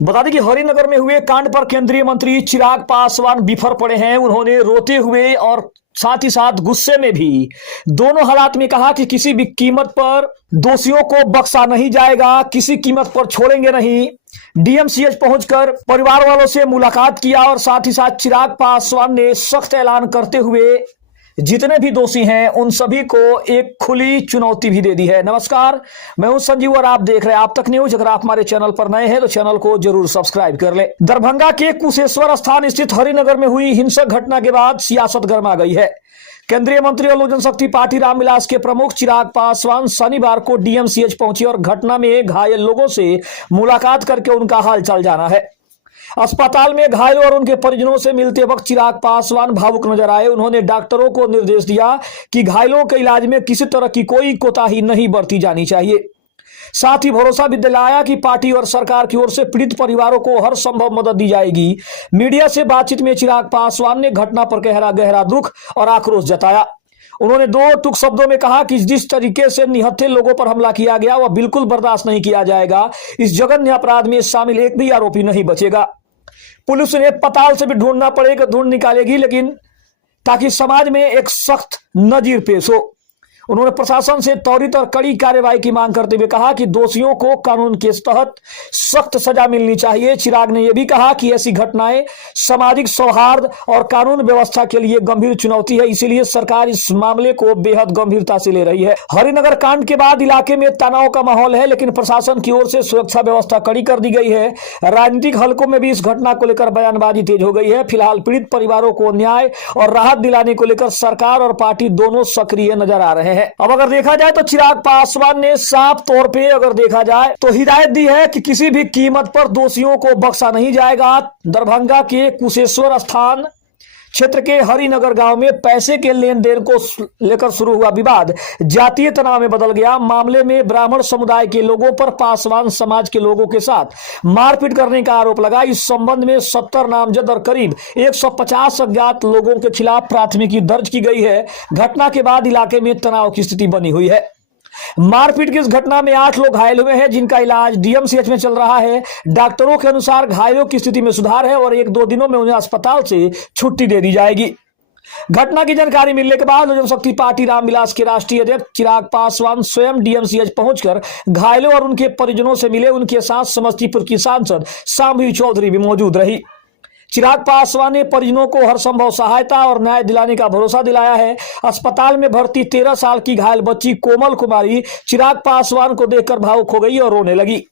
बता दें कि हरिनगर में हुए कांड पर केंद्रीय मंत्री चिराग पासवान बिफर पड़े हैं। उन्होंने रोते हुए और साथ ही साथ गुस्से में भी दोनों हालात में कहा कि किसी भी कीमत पर दोषियों को बख्शा नहीं जाएगा, किसी कीमत पर छोड़ेंगे नहीं। डीएमसीएच पहुंचकर परिवार वालों से मुलाकात किया और साथ ही साथ चिराग पासवान ने सख्त ऐलान करते हुए जितने भी दोषी हैं उन सभी को एक खुली चुनौती भी दे दी है। नमस्कार, मैं हूं संजीव और आप देख रहे हैं आप तक न्यूज। अगर आप हमारे चैनल पर नए हैं तो चैनल को जरूर सब्सक्राइब कर ले। दरभंगा के कुशेश्वर स्थान स्थित हरिनगर में हुई हिंसक घटना के बाद सियासत गर्मा गई है। केंद्रीय मंत्री और लोक जनशक्ति पार्टी रामविलास के प्रमुख चिराग पासवान शनिवार को डीएमसीएच पहुंचे और घटना में घायल लोगों से मुलाकात करके उनका हालचाल जाना है। अस्पताल में घायलों और उनके परिजनों से मिलते वक्त चिराग पासवान भावुक नजर आए। उन्होंने डॉक्टरों को निर्देश दिया कि घायलों के इलाज में किसी तरह की कोई कोताही नहीं बरती जानी चाहिए। साथ ही भरोसा भी दिलाया कि पार्टी और सरकार की ओर से पीड़ित परिवारों को हर संभव मदद दी जाएगी। मीडिया से बातचीत में चिराग पासवान ने घटना पर गहरा दुख और आक्रोश जताया। उन्होंने दो टूक शब्दों में कहा कि जिस तरीके से निहत्थे लोगों पर हमला किया गया वह बिल्कुल बर्दाश्त नहीं किया जाएगा। इस जघन्य अपराध में शामिल एक भी आरोपी नहीं बचेगा। पुलिस ने पताल से भी ढूंढना पड़ेगा, ढूंढ निकालेगी, लेकिन ताकि समाज में एक सख्त नजीर पेश हो। उन्होंने प्रशासन से त्वरित और कड़ी कार्रवाई की मांग करते हुए कहा कि दोषियों को कानून के तहत सख्त सजा मिलनी चाहिए। चिराग ने यह भी कहा कि ऐसी घटनाएं सामाजिक सौहार्द और कानून व्यवस्था के लिए गंभीर चुनौती है, इसीलिए सरकार इस मामले को बेहद गंभीरता से ले रही है। हरिनगर कांड के बाद इलाके में तनाव का माहौल है, लेकिन प्रशासन की ओर से सुरक्षा व्यवस्था कड़ी कर दी गई है। राजनीतिक हलकों में भी इस घटना को लेकर बयानबाजी तेज हो गई है। फिलहाल पीड़ित परिवारों को न्याय और राहत दिलाने को लेकर सरकार और पार्टी दोनों सक्रिय नजर आ रहे हैं। अब अगर देखा जाए तो चिराग पासवान ने साफ तौर पे अगर देखा जाए तो हिदायत दी है कि किसी भी कीमत पर दोषियों को बख्शा नहीं जाएगा। दरभंगा के कुशेश्वर स्थान क्षेत्र के हरिनगर गांव में पैसे के लेन देन को लेकर शुरू हुआ विवाद जातीय तनाव में बदल गया। मामले में ब्राह्मण समुदाय के लोगों पर पासवान समाज के लोगों के साथ मारपीट करने का आरोप लगा। इस संबंध में 70 नामजद और करीब 150 अज्ञात लोगों के खिलाफ प्राथमिकी दर्ज की गई है। घटना के बाद इलाके में तनाव की स्थिति बनी हुई है। मारपीट की इस घटना में 8 लोग घायल हुए हैं, जिनका इलाज डीएमसीएच में चल रहा है। डॉक्टरों के अनुसार घायलों की स्थिति में सुधार है और 1-2 दिनों में उन्हें अस्पताल से छुट्टी दे दी जाएगी। घटना की जानकारी मिलने के बाद लोक जनशक्ति पार्टी रामविलास के राष्ट्रीय अध्यक्ष चिराग पासवान स्वयं डीएमसीएच पहुंचकर घायलों और उनके परिजनों से मिले। उनके साथ समस्तीपुर की सांसद शांभवी चौधरी भी मौजूद रही। चिराग पासवान ने परिजनों को हर संभव सहायता और न्याय दिलाने का भरोसा दिलाया है। अस्पताल में भर्ती 13 साल की घायल बच्ची कोमल कुमारी चिराग पासवान को देखकर भावुक हो गई और रोने लगी।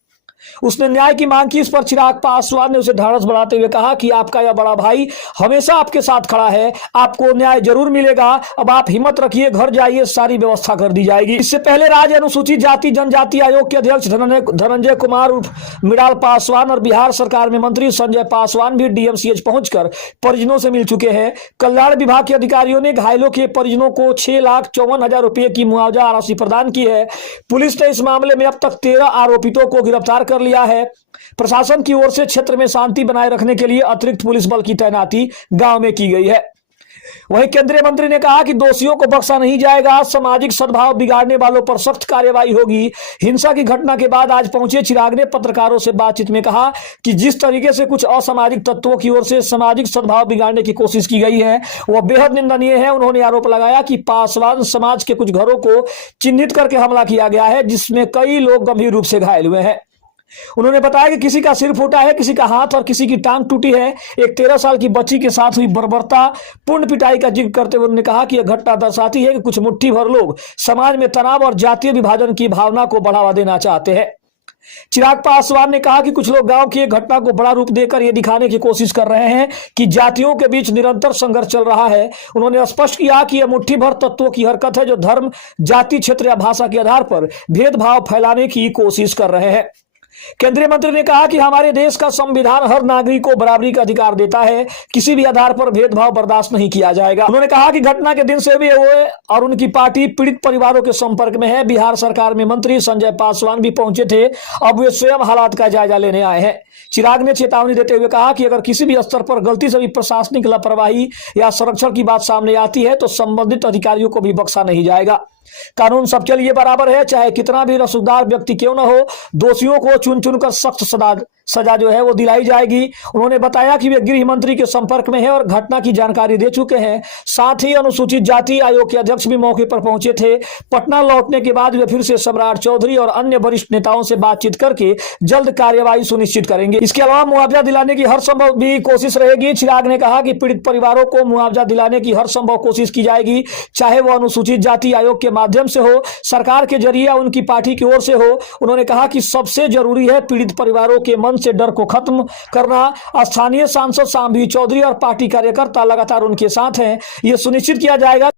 उसने न्याय की मांग की। इस पर चिराग पासवान ने उसे ढांढस बढ़ाते हुए कहा कि आपका यह बड़ा भाई हमेशा आपके साथ खड़ा है, आपको न्याय जरूर मिलेगा। अब आप हिम्मत रखिए, घर जाइए, सारी व्यवस्था कर दी जाएगी। इससे पहले राज्य अनुसूचित जाति जनजाति आयोग के अध्यक्ष धनंजय कुमार उर्फ मिडाल पासवान और बिहार सरकार में मंत्री संजय पासवान भी डीएमसीएच पहुंचकर परिजनों से मिल चुके हैं। कल्याण विभाग के अधिकारियों ने घायलों के परिजनों को 6,54,000 रुपए की मुआवजा राशि प्रदान की है। पुलिस ने इस मामले में अब तक 13 आरोपितों को गिरफ्तार कर लिया है। प्रशासन की ओर से क्षेत्र में शांति बनाए रखने के लिए अतिरिक्त पुलिस बल की तैनाती गांव में की गई है। वहीं केंद्रीय मंत्री ने कहा कि दोषियों को बख्शा नहीं जाएगा, सामाजिक सद्भाव बिगाड़ने वालों पर सख्त कार्रवाई होगी। हिंसा की घटना के बाद आज पहुंचे चिराग ने पत्रकारों से बातचीत में कहा कि जिस तरीके से कुछ असामाजिक तत्वों की ओर से सामाजिक सद्भाव बिगाड़ने की कोशिश की गई है वह बेहद निंदनीय है। उन्होंने आरोप लगाया कि पासवान समाज के कुछ घरों को चिन्हित करके हमला किया गया है, जिसमें कई लोग गंभीर रूप से घायल हुए हैं। उन्होंने बताया कि किसी का सिर फूटा है, किसी का हाथ और किसी की टांग टूटी है। एक 13 साल की बच्ची के साथ हुई बर्बरता पूर्ण पिटाई का जिक्र करते हुए उन्होंने कहा कि यह घटना दर्शाती है कि कुछ मुट्ठी भर लोग समाज में तनाव और जातीय विभाजन की भावना को बढ़ावा देना चाहते हैं। चिराग पासवान ने कहा कि कुछ लोग गांव की एक घटना को बड़ा रूप देकर यह दिखाने की कोशिश कर रहे हैं कि जातियों के बीच निरंतर संघर्ष चल रहा है। उन्होंने स्पष्ट किया कि यह मुट्ठी भर तत्वों की हरकत है जो धर्म, जाति, क्षेत्र या भाषा के आधार पर भेदभाव फैलाने की कोशिश कर रहे हैं। केंद्रीय मंत्री ने कहा कि हमारे देश का संविधान हर नागरिक को बराबरी का अधिकार देता है, किसी भी आधार पर भेदभाव बर्दाश्त नहीं किया जाएगा। उन्होंने कहा कि घटना के दिन से भी वो और उनकी पार्टी पीड़ित परिवारों के संपर्क में है। बिहार सरकार में मंत्री संजय पासवान भी पहुंचे थे, अब वे स्वयं हालात का जायजा लेने आए हैं। चिराग ने चेतावनी देते हुए कहा कि अगर किसी भी स्तर पर गलती से भी प्रशासनिक लापरवाही या संरक्षण की बात सामने आती है तो संबंधित अधिकारियों को भी बख्शा नहीं जाएगा। कानून सबके लिए बराबर है, चाहे कितना भी रसूखदार व्यक्ति क्यों न हो। दोषियों को चुन चुनकर सख्त सजा सजा जो है वो दिलाई जाएगी। उन्होंने बताया कि वे गृह मंत्री के संपर्क में हैं और घटना की जानकारी दे चुके हैं। साथ ही अनुसूचित जाति आयोग के अध्यक्ष भी मौके पर पहुंचे थे। पटना लौटने के बाद वे फिर से सम्राट चौधरी और अन्य वरिष्ठ नेताओं से बातचीत करके जल्द कार्यवाही सुनिश्चित करेंगे। इसके अलावा मुआवजा दिलाने की हर संभव भी कोशिश रहेगी। चिराग ने कहा कि पीड़ित परिवारों को मुआवजा दिलाने की हर संभव कोशिश की जाएगी, चाहे वो अनुसूचित जाति आयोग के माध्यम से हो, सरकार के जरिए या उनकी पार्टी की ओर से हो। उन्होंने कहा कि सबसे जरूरी है पीड़ित परिवारों के मन से डर को खत्म करना। स्थानीय सांसद शांभवी चौधरी और पार्टी कार्यकर्ता लगातार उनके साथ हैं। यह सुनिश्चित किया जाएगा